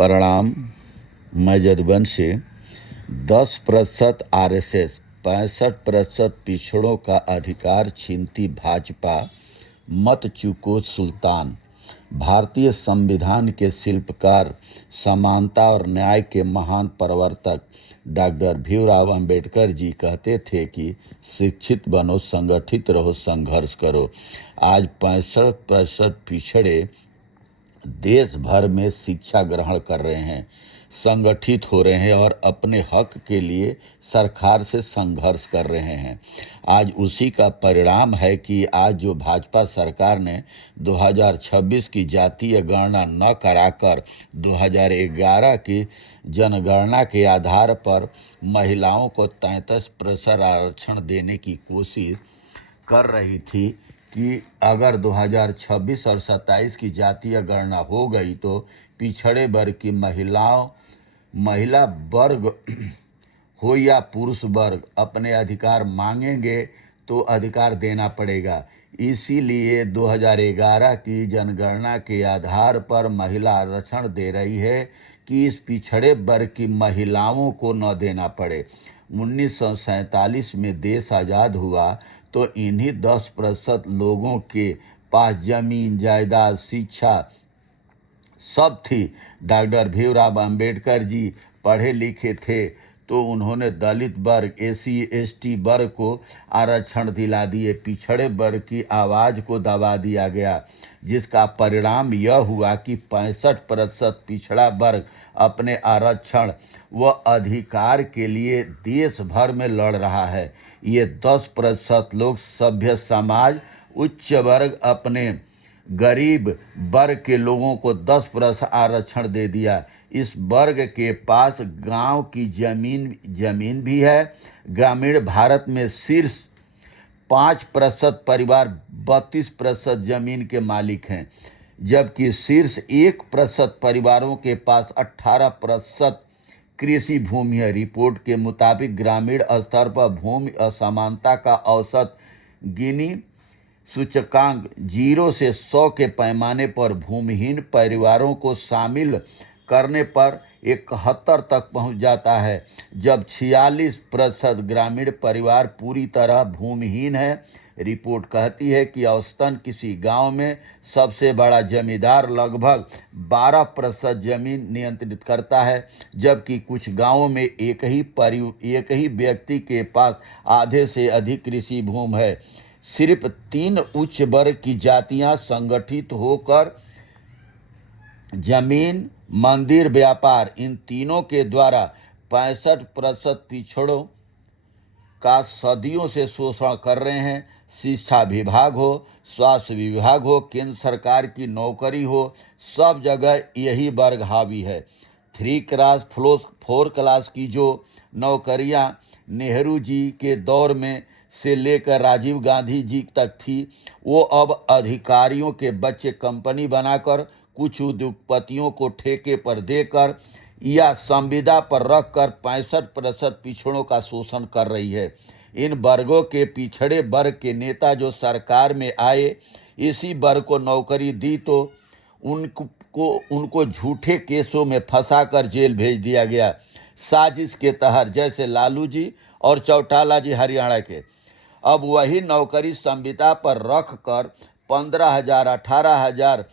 परिणाम मैं यदुवंशी 10% आरएसएस 65% पिछड़ों का अधिकार छीनती भाजपा मत चूको सुल्तान। भारतीय संविधान के शिल्पकार, समानता और न्याय के महान प्रवर्तक डॉक्टर भीमराव अंबेडकर जी कहते थे कि शिक्षित बनो, संगठित रहो, संघर्ष करो। आज 65% पिछड़े देश भर में शिक्षा ग्रहण कर रहे हैं, संगठित हो रहे हैं और अपने हक के लिए सरकार से संघर्ष कर रहे हैं। आज उसी का परिणाम है कि आज जो भाजपा सरकार ने 2026 की जातीय गणना न कराकर 2011 की जनगणना के आधार पर महिलाओं को 33% आरक्षण देने की कोशिश कर रही थी कि अगर 2026 और 27 की जातीय गणना हो गई तो पिछड़े वर्ग की महिला वर्ग हो या पुरुष वर्ग अपने अधिकार मांगेंगे तो अधिकार देना पड़ेगा। इसीलिए 2011 की जनगणना के आधार पर महिला आरक्षण दे रही है कि इस पिछड़े वर्ग की महिलाओं को न देना पड़े। 1947 में देश आज़ाद हुआ तो इन्हीं 10% लोगों के पास जमीन, जायदाद, शिक्षा सब थी। डॉक्टर भीमराव अंबेडकर जी पढ़े लिखे थे तो उन्होंने दलित वर्ग, एससी एसटी वर्ग को आरक्षण दिला दिए। पिछड़े वर्ग की आवाज़ को दबा दिया गया, जिसका परिणाम यह हुआ कि 65% पिछड़ा वर्ग अपने आरक्षण व अधिकार के लिए देश भर में लड़ रहा है। ये 10% लोग सभ्य समाज, उच्च वर्ग अपने गरीब वर्ग के लोगों को 10% आरक्षण दे दिया। इस वर्ग के पास गांव की जमीन भी है। ग्रामीण भारत में शीर्ष 5% परिवार 32% जमीन के मालिक हैं, जबकि शीर्ष 1% परिवारों के पास 18% कृषि भूमि है। रिपोर्ट के मुताबिक ग्रामीण स्तर पर भूमि असमानता का औसत गिनी सूचकांक 0 से 100 के पैमाने पर भूमिहीन परिवारों को शामिल करने पर 71 तक पहुंच जाता है, जब 46% ग्रामीण परिवार पूरी तरह भूमिहीन है। रिपोर्ट कहती है कि औसतन किसी गांव में सबसे बड़ा जमींदार लगभग 12% जमीन नियंत्रित करता है, जबकि कुछ गांवों में एक ही व्यक्ति के पास आधे से अधिक कृषि भूमि है। सिर्फ 3 उच्च वर्ग की जातियां संगठित होकर जमीन, मंदिर, व्यापार, इन तीनों के द्वारा 65% पिछड़ों का सदियों से शोषण कर रहे हैं। शिक्षा विभाग हो, स्वास्थ्य विभाग हो, केंद्र सरकार की नौकरी हो, सब जगह यही वर्ग हावी है। 3 क्लास 4 क्लास की जो नौकरियां नेहरू जी के दौर में से लेकर राजीव गांधी जी तक थी, वो अब अधिकारियों के बच्चे कंपनी बनाकर कुछ उद्योगपतियों को ठेके पर देकर या संविदा पर रखकर 65% पिछड़ों का शोषण कर रही है। इन वर्गों के पिछड़े वर्ग के नेता जो सरकार में आए, इसी वर्ग को नौकरी दी तो उनको झूठे केसों में फंसाकर जेल भेज दिया गया, साजिश के तहत, जैसे लालू जी और चौटाला जी हरियाणा के। अब वही नौकरी संविदा पर रख कर 15,000 18,000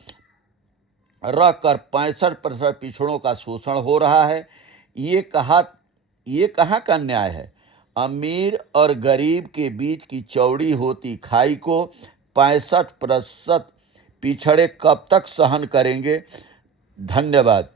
रख कर 65% पिछड़ों का शोषण हो रहा है। ये कहाँ का न्याय है? अमीर और गरीब के बीच की चौड़ी होती खाई को 65% पिछड़े कब तक सहन करेंगे? धन्यवाद।